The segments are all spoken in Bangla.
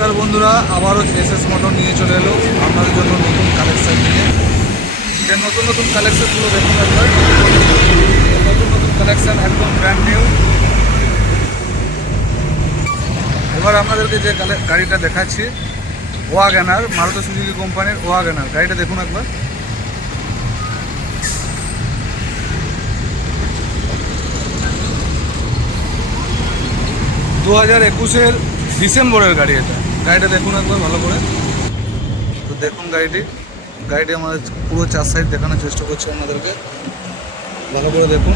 নমস্কার বন্ধুরা, আবারও এসএস মোটর নিয়ে চলে এলো আপনাদের জন্য নতুন কালেকশন নিয়ে। যে নতুন নতুন কালেকশনগুলো দেখুন একবার। নতুন নতুন কালেকশন, একদম ব্র্যান্ড নিউ। এবার আপনাদেরকে যে গাড়িটা দেখাচ্ছি, ওয়াগনার, মারুতি সুজুকি কোম্পানির ওয়াগনার গাড়িটা দেখুন একবার। দু 2021-এর ডিসেম্বরের গাড়ি এটা। গাড়িটা দেখুন একবার ভালো করে। তো দেখুন গাড়িটি আমাদের পুরো 4 সাইড দেখানোর চেষ্টা করছি আপনাদেরকে, ভালো করে দেখুন।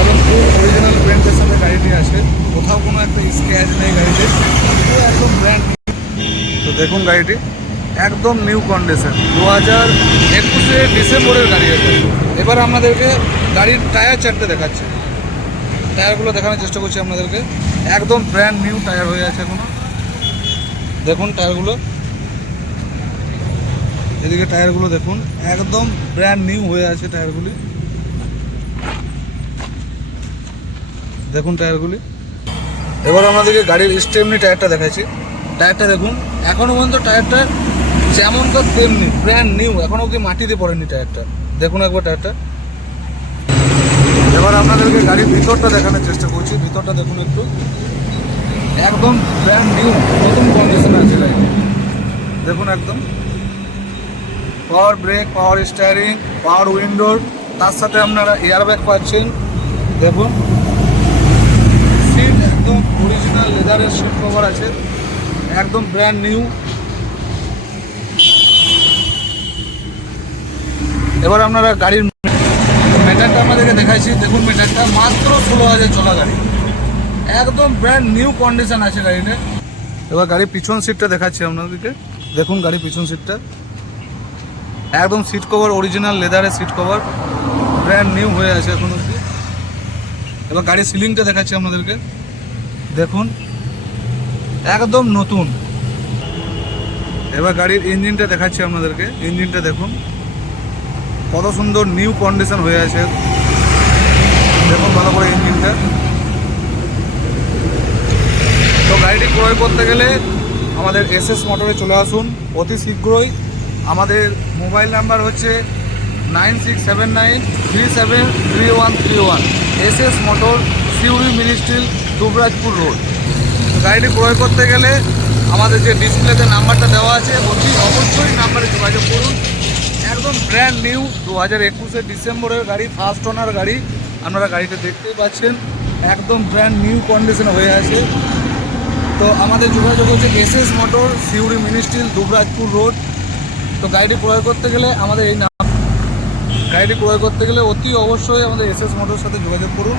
এবং ফুল অরিজিনাল পেন্টের সাথে গাড়িটি আছে, কোথাও কোনো একটা স্ক্র্যাচ নেই গাড়িতে, পুরো একদম ব্র্যান্ড। তো দেখুন গাড়িটি একদম নিউ কন্ডিশন, 2021-এর ডিসেম্বরের গাড়ি এটা। এবার আপনাদেরকে গাড়ির টায়ার চারটে দেখাচ্ছে, টায়ারগুলো দেখানোর চেষ্টা করছি আপনাদেরকে। একদম ব্র্যান্ড নিউ টায়ার হয়ে আছে এখনো। দেখুন টায়ারগুলো, এদিকে টায়ারগুলো দেখুন, একদম ব্র্যান্ড নিউ হয়ে আছে টায়ারগুলি। দেখুন টায়ারগুলি। এবার আমাদেরকে গাড়ির স্টেপনি টায়ারটা দেখাচ্ছি। টায়ারটা দেখুন, এখনও পর্যন্ত টায়ারটা যেমনকার তেমনি ব্র্যান্ড নিউ, এখনও কি মাটিতে পড়েনি টায়ারটা। দেখুন একবার টায়ারটা। এবার আপনাদেরকে গাড়ির ভিতরটা দেখানোর চেষ্টা করছি। ভিতরটা দেখুন একটু, একদম ব্র্যান্ড নিউ, নতুন কন্ডিশনে আছে গাড়ি। দেখুন একদম পাওয়ার ব্রেক, পাওয়ার স্টিয়ারিং, পাওয়ার উইন্ডোর, তার সাথে আপনারা এয়ারব্যাগ পাচ্ছেন। দেখুন সিট একদম অরিজিনাল লেদারের সিট কভার আছে, একদম ব্র্যান্ড নিউ। এবার আপনারা গাড়ির মিটারটা আমাদেরকে দেখাইছি। দেখুন মিটারটা মাত্র 16,000 চলা গাড়ি, একদম ব্র্যান্ড নিউ কন্ডিশন আছে গাড়িতে। এবার গাড়ির পিছন সিটটা দেখাচ্ছি আপনাদেরকে। দেখুন গাড়ির পিছন সিটটা একদম সিট কভার অরিজিনাল লেদারের সিট কভার, ব্র্যান্ড নিউ হয়ে আছে এখন অবধি। এবার গাড়ির সিলিংটা দেখাচ্ছি আপনাদেরকে। দেখুন একদম নতুন। এবার গাড়ির ইঞ্জিনটা দেখাচ্ছি আপনাদেরকে। ইঞ্জিনটা দেখুন কত সুন্দর নিউ কন্ডিশন হয়ে আছে। দেখুন ভালো করে ইঞ্জিনটা। তো গাড়িটি ক্রয় করতে গেলে আমাদের এসএস মোটরে চলে আসুন অতি শীঘ্রই। আমাদের মোবাইল নাম্বার হচ্ছে 9679373131, SS motor, Suri mini steel, Dubrajpur road. তো গাড়িটি ক্রয় করতে গেলে আমাদের যে ডিসপ্লেতে নাম্বারটা দেওয়া আছে, অতি অবশ্যই নাম্বারে যোগাযোগ করুন। একদম ব্র্যান্ড নিউ 2021-এর ডিসেম্বরের গাড়ি, ফার্স্ট ওনার গাড়ি। আপনারা গাড়িটা দেখতেই পাচ্ছেন, একদম ব্র্যান্ড নিউ কন্ডিশন হয়ে আছে। তো আমাদের যোগাযোগ হচ্ছে SS motor, Suri mini steel, Dubrajpur road. তো গাড়িটি ক্রয় করতে গেলে আমাদের এই গাড়িটি ক্রয় করতে গেলে অতি অবশ্যই আমাদের এসএস মোটরের সাথে যোগাযোগ করুন।